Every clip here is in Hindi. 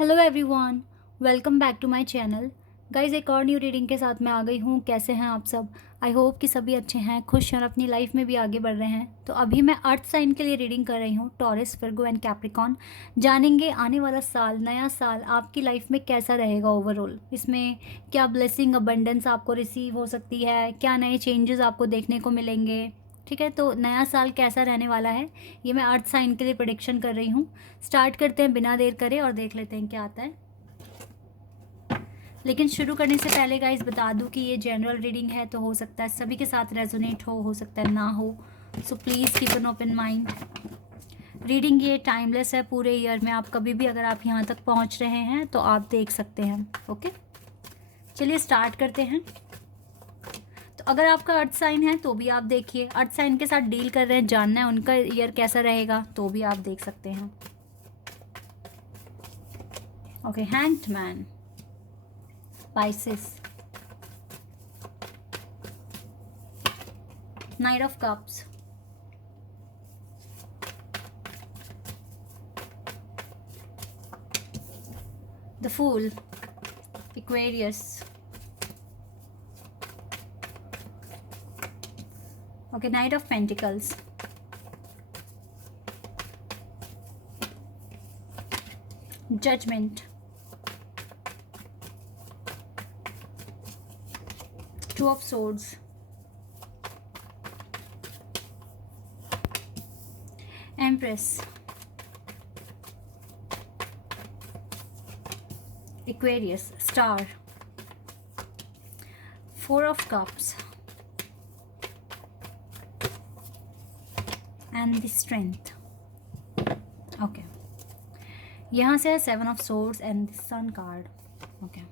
Hello everyone, welcome back to my channel. Guys एक और न्यू रीडिंग के साथ मैं आ गई हूँ। कैसे हैं आप सब? आई होप कि सभी अच्छे हैं, खुश हैं और अपनी लाइफ में भी आगे बढ़ रहे हैं। तो अभी मैं अर्थ साइन के लिए रीडिंग कर रही हूँ, टॉरस, वर्गो एंड कैप्रिकॉन। जानेंगे आने वाला साल, नया साल आपकी लाइफ में कैसा रहेगा ओवरऑल। इसमें क्या ब्लेसिंग, अबंडेंस आपको रिसीव हो सकती है, क्या नए चेंजेस आपको देखने को मिलेंगे। ठीक है, तो नया साल कैसा रहने वाला है ये मैं अर्थ साइन के लिए प्रेडिक्शन कर रही हूँ। स्टार्ट करते हैं बिना देर करे और देख लेते हैं क्या आता है। लेकिन शुरू करने से पहले गाइस बता दूं कि ये जनरल रीडिंग है, तो हो सकता है सभी के साथ रेजोनेट हो सकता है ना हो। So please keep an open mind. Reading ये टाइमलेस है, पूरे ईयर में आप कभी भी अगर आप यहाँ तक पहुँच रहे हैं तो आप देख सकते हैं। ओके, चलिए स्टार्ट करते हैं। तो अगर आपका अर्थ साइन है तो भी आप देखिए, अर्थ साइन के साथ डील कर रहे हैं, जानना है उनका ईयर कैसा रहेगा, तो भी आप देख सकते हैं। Okay, hanged man, Pisces, Knight of Cups, the Fool, Aquarius, okay, Knight of Pentacles, Judgment, Two of Swords, Empress, Aquarius, Star, Four of Cups, and the Strength. Okay, यहाँ से है Seven of Swords and the Sun card. Okay.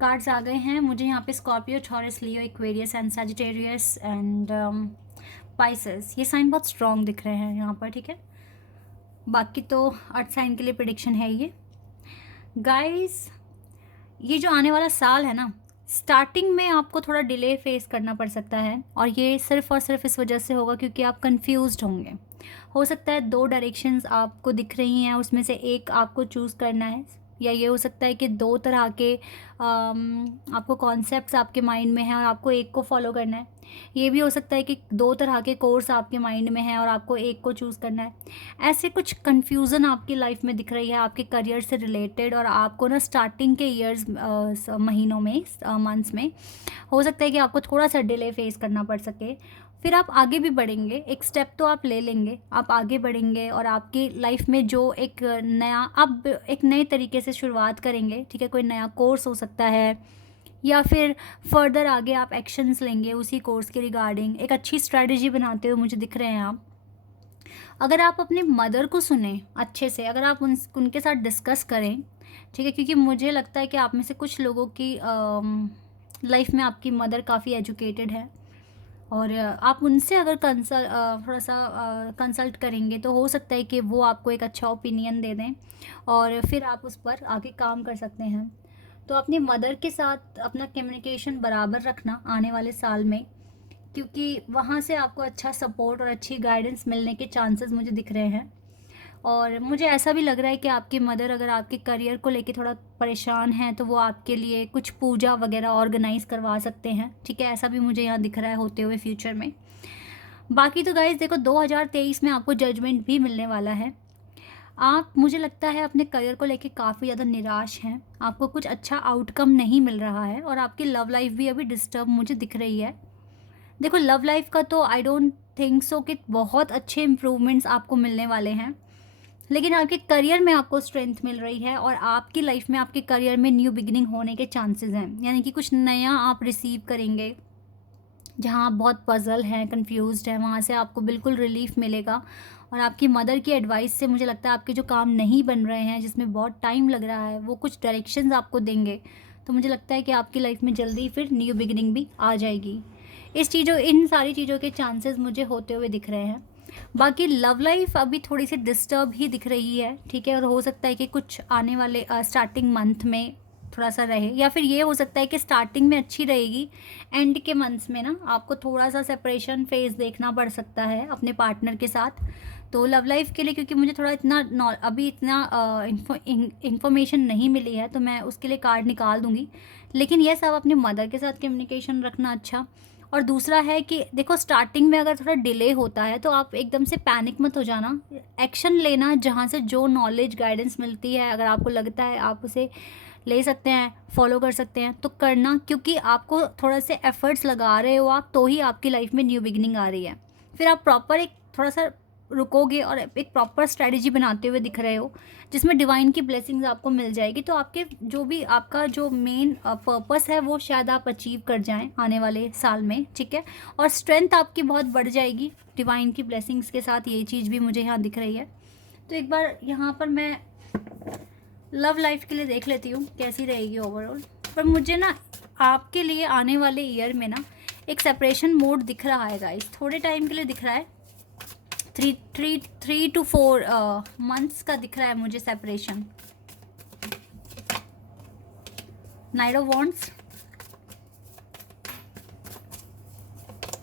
Cards आ गए हैं मुझे यहाँ पे Scorpio, Taurus, Leo, Aquarius and Sagittarius and Pisces. ये साइन बहुत स्ट्रॉन्ग दिख रहे हैं यहाँ पर। ठीक है, बाकी तो अर्थ साइन के लिए प्रेडिक्शन है ये। गाइस ये जो आने वाला साल है ना, स्टार्टिंग में आपको थोड़ा डिले फेस करना पड़ सकता है, और ये सिर्फ और सिर्फ इस वजह से होगा क्योंकि आप कंफ्यूज्ड होंगे। हो सकता है दो डायरेक्शंस आपको दिख रही हैं, उसमें से एक आपको चूज़ करना है, या ये हो सकता है कि दो तरह के आपको कॉन्सेप्ट्स आपके माइंड में हैं और आपको एक को फॉलो करना है। ये भी हो सकता है कि दो तरह के कोर्स आपके माइंड में हैं और आपको एक को चूज़ करना है। ऐसे कुछ कन्फ्यूज़न आपकी लाइफ में दिख रही है आपके करियर से रिलेटेड, और आपको ना स्टार्टिंग के ईयर्स, महीनों में, मंथ्स में हो सकता है कि आपको थोड़ा सा डिले फेस करना पड़ सके। फिर आप आगे भी बढ़ेंगे, एक स्टेप तो आप ले लेंगे, आप आगे बढ़ेंगे और आपकी लाइफ में जो एक नया, आप एक नए तरीके से शुरुआत करेंगे। ठीक है, कोई नया कोर्स हो सकता है, या फिर फर्दर आगे आप एक्शंस लेंगे उसी कोर्स के रिगार्डिंग। एक अच्छी स्ट्रेटजी बनाते हुए मुझे दिख रहे हैं आप। अगर आप अपने मदर को सुने अच्छे से, अगर आप उनके साथ डिस्कस करें, ठीक है, क्योंकि मुझे लगता है कि आप में से कुछ लोगों की लाइफ में आपकी मदर काफ़ी एजुकेटेड है, और आप उनसे अगर थोड़ा सा कंसल्ट करेंगे तो हो सकता है कि वो आपको एक अच्छा ओपिनियन दे दें, और फिर आप उस पर आगे काम कर सकते हैं। तो अपनी मदर के साथ अपना कम्युनिकेशन बराबर रखना आने वाले साल में, क्योंकि वहाँ से आपको अच्छा सपोर्ट और अच्छी गाइडेंस मिलने के चांसेस मुझे दिख रहे हैं। और मुझे ऐसा भी लग रहा है कि आपकी मदर अगर आपके करियर को लेके थोड़ा परेशान हैं तो वो आपके लिए कुछ पूजा वगैरह ऑर्गेनाइज़ करवा सकते हैं। ठीक है, ऐसा भी मुझे यहाँ दिख रहा है होते हुए फ्यूचर में। बाकी तो गाइस देखो, 2023 में आपको जजमेंट भी मिलने वाला है। आप, मुझे लगता है, अपने करियर को लेके काफ़ी ज़्यादा निराश हैं, आपको कुछ अच्छा आउटकम नहीं मिल रहा है, और आपकी लव लाइफ भी अभी डिस्टर्ब मुझे दिख रही है। देखो, लव लाइफ का तो आई डोंट थिंक सो कि बहुत अच्छे इम्प्रूवमेंट्स आपको मिलने वाले हैं, लेकिन आपके करियर में आपको स्ट्रेंथ मिल रही है, और आपकी लाइफ में, आपके करियर में न्यू बिगिनिंग होने के चांसेस हैं। यानी कि कुछ नया आप रिसीव करेंगे, जहाँ आप बहुत पजल हैं, कंफ्यूज्ड हैं, वहाँ से आपको बिल्कुल रिलीफ मिलेगा। और आपकी मदर की एडवाइस से मुझे लगता है आपके जो काम नहीं बन रहे हैं, जिसमें बहुत टाइम लग रहा है, वो कुछ डायरेक्शंस आपको देंगे। तो मुझे लगता है कि आपकी लाइफ में जल्दी फिर न्यू बिगिनिंग भी आ जाएगी। इन सारी चीज़ों के चांसेस मुझे होते हुए दिख रहे हैं। बाकी लव लाइफ अभी थोड़ी सी डिस्टर्ब ही दिख रही है। ठीक है, और हो सकता है कि कुछ आने वाले स्टार्टिंग मंथ में थोड़ा सा रहे, या फिर ये हो सकता है कि स्टार्टिंग में अच्छी रहेगी, एंड के मंथ्स में ना आपको थोड़ा सा सेपरेशन फेज देखना पड़ सकता है अपने पार्टनर के साथ। तो लव लाइफ के लिए, क्योंकि मुझे थोड़ा इतना अभी इतना इंफॉर्मेशन नहीं मिली है, तो मैं उसके लिए कार्ड निकाल दूँगी। लेकिन ये सब अपनी मदर के साथ कम्युनिकेशन रखना अच्छा। और दूसरा है कि देखो, स्टार्टिंग में अगर थोड़ा डिले होता है तो आप एकदम से पैनिक मत हो जाना, एक्शन लेना, जहाँ से जो नॉलेज गाइडेंस मिलती है, अगर आपको लगता है आप उसे ले सकते हैं, फॉलो कर सकते हैं, तो करना, क्योंकि आपको थोड़ा से एफर्ट्स लगा रहे हो आप, तो ही आपकी लाइफ में न्यू बिगिनिंग आ रही है। फिर आप प्रॉपर एक थोड़ा सा रुकोगे और एक प्रॉपर स्ट्रेटजी बनाते हुए दिख रहे हो, जिसमें डिवाइन की ब्लेसिंग्स आपको मिल जाएगी, तो आपके जो भी आपका जो मेन पर्पस है वो शायद आप अचीव कर जाएं आने वाले साल में, ठीक है। और स्ट्रेंथ आपकी बहुत बढ़ जाएगी डिवाइन की ब्लेसिंग्स के साथ, ये चीज़ भी मुझे यहाँ दिख रही है। तो एक बार यहाँ पर मैं लव लाइफ के लिए देख लेती हूँ कैसी रहेगी ओवरऑल। पर मुझे ना आपके लिए आने वाले ईयर में ना एक सेपरेशन मोड दिख रहा है गाइस, थोड़े टाइम के लिए दिख रहा है, 3 to 4 मंथ्स का दिख रहा है मुझे separation. Knight of wands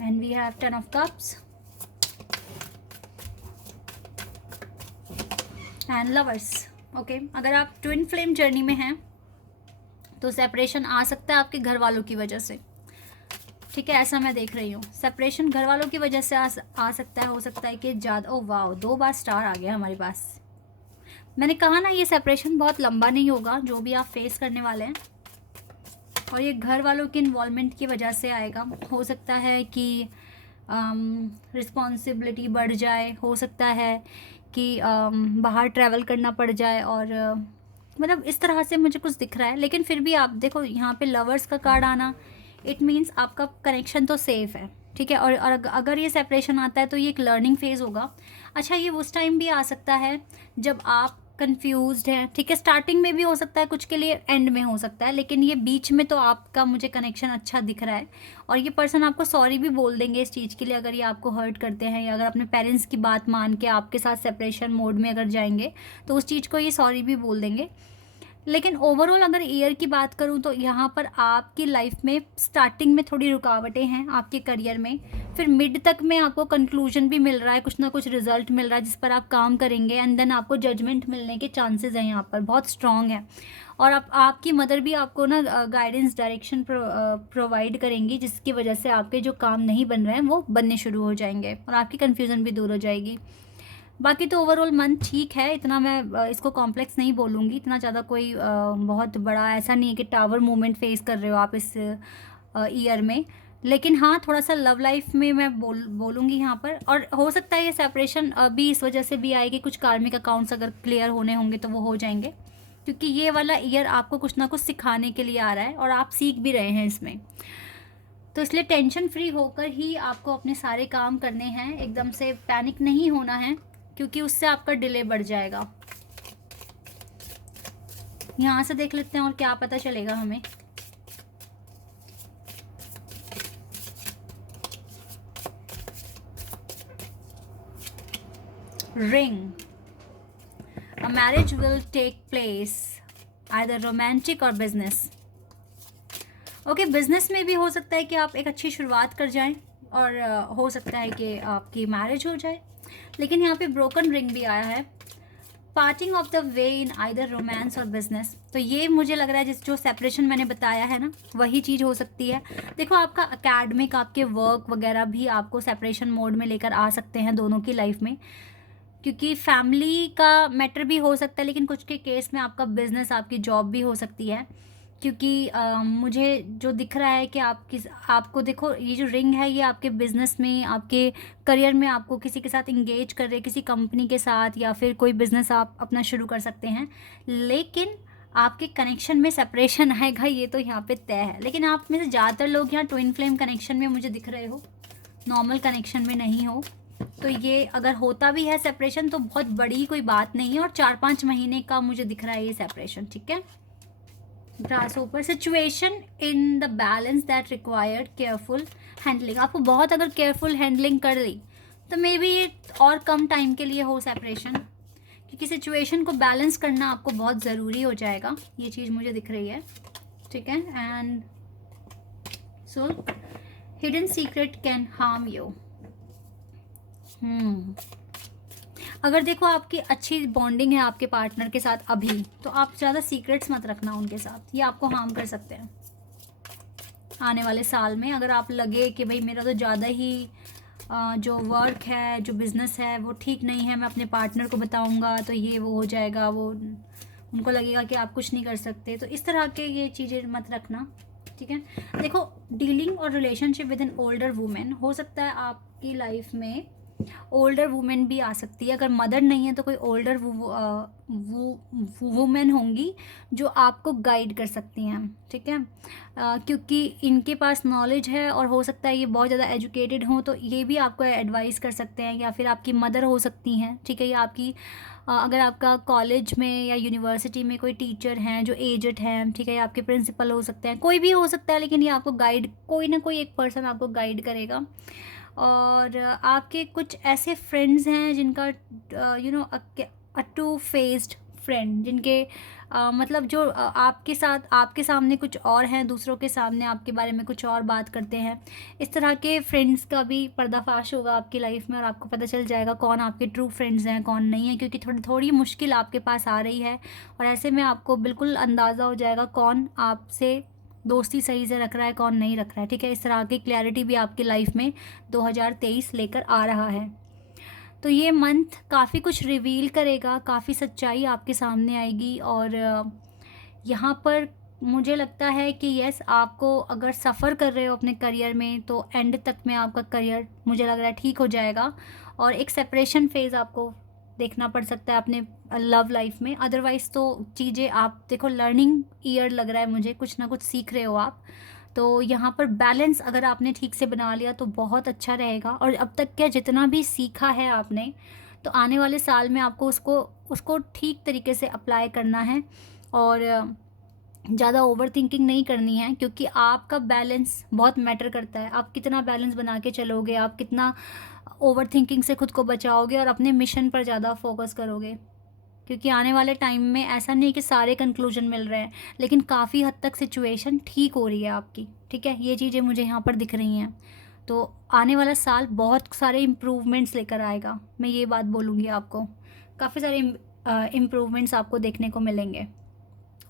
and we have 10 of cups and lovers. Okay, अगर आप ट्विन फ्लेम जर्नी में हैं तो सेपरेशन आ सकता है आपके घर वालों की वजह से, ठीक है, ऐसा मैं देख रही हूँ। सेपरेशन घर वालों की वजह से आ सकता है, हो सकता है कि ज़्यादा, ओ वाह, 2 बार स्टार आ गया हमारे पास। मैंने कहा ना ये सेपरेशन बहुत लंबा नहीं होगा जो भी आप फेस करने वाले हैं, और ये घर वालों की इन्वॉल्वमेंट की वजह से आएगा। हो सकता है कि रिस्पॉन्सिबिलिटी बढ़ जाए, हो सकता है कि बाहर ट्रैवल करना पड़ जाए, और मतलब इस तरह से मुझे कुछ दिख रहा है। लेकिन फिर भी आप देखो यहाँ पे लवर्स का कार्ड आना, इट मीन्स आपका कनेक्शन तो सेफ़ है, ठीक है। और अगर ये सेपरेशन आता है तो ये एक लर्निंग फेज़ होगा। अच्छा, ये उस टाइम भी आ सकता है जब आप कंफ्यूज्ड हैं, ठीक है। स्टार्टिंग में भी हो सकता है, कुछ के लिए एंड में हो सकता है, लेकिन ये बीच में तो आपका मुझे कनेक्शन अच्छा दिख रहा है। और ये पर्सन आपको सॉरी भी बोल देंगे इस चीज़ के लिए, अगर ये आपको हर्ट करते हैं, या अगर अपने पेरेंट्स की बात मान के आपके साथ सेपरेशन मोड में अगर जाएंगे तो उस चीज़ को ये सॉरी भी बोल देंगे। लेकिन ओवरऑल अगर ईयर की बात करूं तो यहाँ पर आपकी लाइफ में स्टार्टिंग में थोड़ी रुकावटें हैं आपके करियर में, फिर मिड तक में आपको कंक्लूजन भी मिल रहा है, कुछ ना कुछ रिजल्ट मिल रहा है जिस पर आप काम करेंगे, एंड देन आपको जजमेंट मिलने के चांसेस हैं यहाँ पर बहुत स्ट्रॉन्ग है। और आपकी मदर भी आपको ना गाइडेंस डायरेक्शन प्रोवाइड करेंगी, जिसकी वजह से आपके जो काम नहीं बन रहे हैं वो बनने शुरू हो जाएंगे, और आपकी कन्फ्यूज़न भी दूर हो जाएगी। बाकी तो ओवरऑल मंथ ठीक है, इतना मैं इसको कॉम्प्लेक्स नहीं बोलूँगी, इतना ज़्यादा कोई बहुत बड़ा ऐसा नहीं है कि टावर मूवमेंट फेस कर रहे हो आप इस ईयर में। लेकिन हाँ, थोड़ा सा लव लाइफ में मैं बोलूँगी यहाँ पर। और हो सकता है ये सेपरेशन भी इस वजह से भी आएगी, कुछ कार्मिक अकाउंट्स अगर क्लियर होने होंगे तो वो हो जाएंगे, क्योंकि ये वाला ईयर आपको कुछ ना कुछ सिखाने के लिए आ रहा है, और आप सीख भी रहे हैं इसमें। तो इसलिए टेंशन फ्री होकर ही आपको अपने सारे काम करने हैं, एकदम से पैनिक नहीं होना है, क्योंकि उससे आपका डिले बढ़ जाएगा। यहाँ से देख लेते हैं और क्या पता चलेगा हमें। Ring, a marriage will take place either romantic और बिजनेस। ओके, बिजनेस में भी हो सकता है कि आप एक अच्छी शुरुआत कर जाएं, और हो सकता है कि आपकी मैरिज हो जाए। लेकिन यहाँ पे ब्रोकन रिंग भी आया है, parting of the way in either romance और बिजनेस। तो ये मुझे लग रहा है जिस जो सेपरेशन मैंने बताया है ना, वही चीज़ हो सकती है। देखो, आपका अकेडमिक, आपके वर्क वगैरह भी आपको सेपरेशन मोड में लेकर आ सकते हैं दोनों की लाइफ में, क्योंकि फैमिली का मैटर भी हो सकता है, लेकिन कुछ के केस में आपका बिजनेस, आपकी जॉब भी हो सकती है। क्योंकि मुझे जो दिख रहा है कि आपको देखो, ये जो रिंग है ये आपके बिज़नेस में, आपके करियर में आपको किसी के साथ इंगेज कर रहे, किसी कंपनी के साथ, या फिर कोई बिज़नेस आप अपना शुरू कर सकते हैं। लेकिन आपके कनेक्शन में सेपरेशन आएगा, ये तो यहाँ पे तय है। लेकिन आप में से ज़्यादातर लोग यहाँ ट्विन फ्लेम कनेक्शन में मुझे दिख रहे हो, नॉर्मल कनेक्शन में नहीं हो। तो ये अगर होता भी है सेपरेशन तो बहुत बड़ी कोई बात नहीं है, और 4-5 महीने का मुझे दिख रहा है ये सेपरेशन, ठीक है। Grasshopper, situation in the balance that required careful handling. आपको बहुत अगर केयरफुल हैंडलिंग कर ली तो मे बी ये और कम टाइम के लिए हो सेपरेशन, क्योंकि सिचुएशन को बैलेंस करना आपको बहुत ज़रूरी हो जाएगा, ये चीज़ मुझे दिख रही है, ठीक है। And so hidden secret can harm you. अगर देखो आपकी अच्छी बॉन्डिंग है आपके पार्टनर के साथ अभी, तो आप ज़्यादा सीक्रेट्स मत रखना उनके साथ, ये आपको हार्म कर सकते हैं आने वाले साल में। अगर आप लगे कि भाई मेरा तो ज़्यादा ही जो वर्क है, जो बिज़नेस है वो ठीक नहीं है, मैं अपने पार्टनर को बताऊंगा तो ये वो हो जाएगा, वो उनको लगेगा कि आप कुछ नहीं कर सकते, तो इस तरह के ये चीज़ें मत रखना, ठीक है। देखो, डीलिंग और relationship with an older women, हो सकता है आपकी लाइफ में ओल्डर वुमेन भी आ सकती है। अगर मदर नहीं है तो कोई ओल्डर वुमेन होंगी जो आपको गाइड कर सकती हैं, ठीक है। क्योंकि इनके पास नॉलेज है और हो सकता है ये बहुत ज़्यादा एजुकेटेड हों, तो ये भी आपको एडवाइस कर सकते हैं, या फिर आपकी मदर हो सकती हैं, ठीक है। या आपकी अगर आपका कॉलेज में या यूनिवर्सिटी में कोई टीचर हैं जो एजड हैं, ठीक है, या आपके प्रिंसिपल हो सकते हैं, कोई भी हो सकता है, लेकिन ये आपको गाइड, कोई ना कोई एक पर्सन आपको गाइड करेगा। और आपके कुछ ऐसे फ्रेंड्स हैं जिनका अ टू फेस्ड फ्रेंड, जिनके मतलब जो आपके साथ, आपके सामने कुछ और हैं, दूसरों के सामने आपके बारे में कुछ और बात करते हैं। इस तरह के फ्रेंड्स का भी पर्दाफाश होगा आपकी लाइफ में, और आपको पता चल जाएगा कौन आपके ट्रू फ्रेंड्स हैं, कौन नहीं है, क्योंकि थोड़ी थोड़ी मुश्किल आपके पास आ रही है, और ऐसे में आपको बिल्कुल अंदाज़ा हो जाएगा कौन आपसे दोस्ती सही से रख रहा है, कौन नहीं रख रहा है, ठीक है। इस तरह की क्लैरिटी भी आपकी लाइफ में 2023 लेकर आ रहा है। तो ये मंथ काफ़ी कुछ रिवील करेगा, काफ़ी सच्चाई आपके सामने आएगी, और यहाँ पर मुझे लगता है कि यस, आपको अगर सफ़र कर रहे हो अपने करियर में, तो एंड तक में आपका करियर मुझे लग रहा है ठीक हो जाएगा, और एक सेपरेशन फेज़ आपको देखना पड़ सकता है अपने लव लाइफ में। अदरवाइज़ तो चीज़ें, आप देखो, लर्निंग ईयर लग रहा है मुझे, कुछ ना कुछ सीख रहे हो आप, तो यहाँ पर बैलेंस अगर आपने ठीक से बना लिया तो बहुत अच्छा रहेगा। और अब तक क्या जितना भी सीखा है आपने, तो आने वाले साल में आपको उसको ठीक तरीके से अप्लाई करना है, और ज़्यादा ओवर थिंकिंग नहीं करनी है, क्योंकि आपका बैलेंस बहुत मैटर करता है। आप कितना बैलेंस बना के चलोगे, आप कितना ओवर थिंकिंग से खुद को बचाओगे और अपने मिशन पर ज़्यादा फोकस करोगे, क्योंकि आने वाले टाइम में ऐसा नहीं कि सारे कंक्लूजन मिल रहे हैं, लेकिन काफ़ी हद तक सिचुएशन ठीक हो रही है आपकी, ठीक है। ये चीज़ें मुझे यहाँ पर दिख रही हैं, तो आने वाला साल बहुत सारे इम्प्रूवमेंट्स लेकर आएगा, मैं ये बात बोलूँगी आपको। काफ़ी सारे इम्प्रूवमेंट्स आपको देखने को मिलेंगे,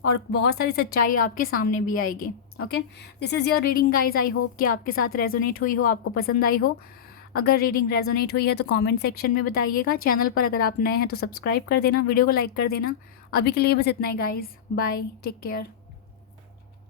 और बहुत सारी सच्चाई आपके सामने भी आएगी। Okay, this is your reading guys. I hope कि आपके साथ रेजोनेट हुई हो, आपको पसंद आई हो। अगर रीडिंग रेजोनेट हुई है तो कमेंट सेक्शन में बताइएगा। चैनल पर अगर आप नए हैं तो सब्सक्राइब कर देना, वीडियो को लाइक कर देना। अभी के लिए बस इतना ही गाइज, बाय, टेक केयर।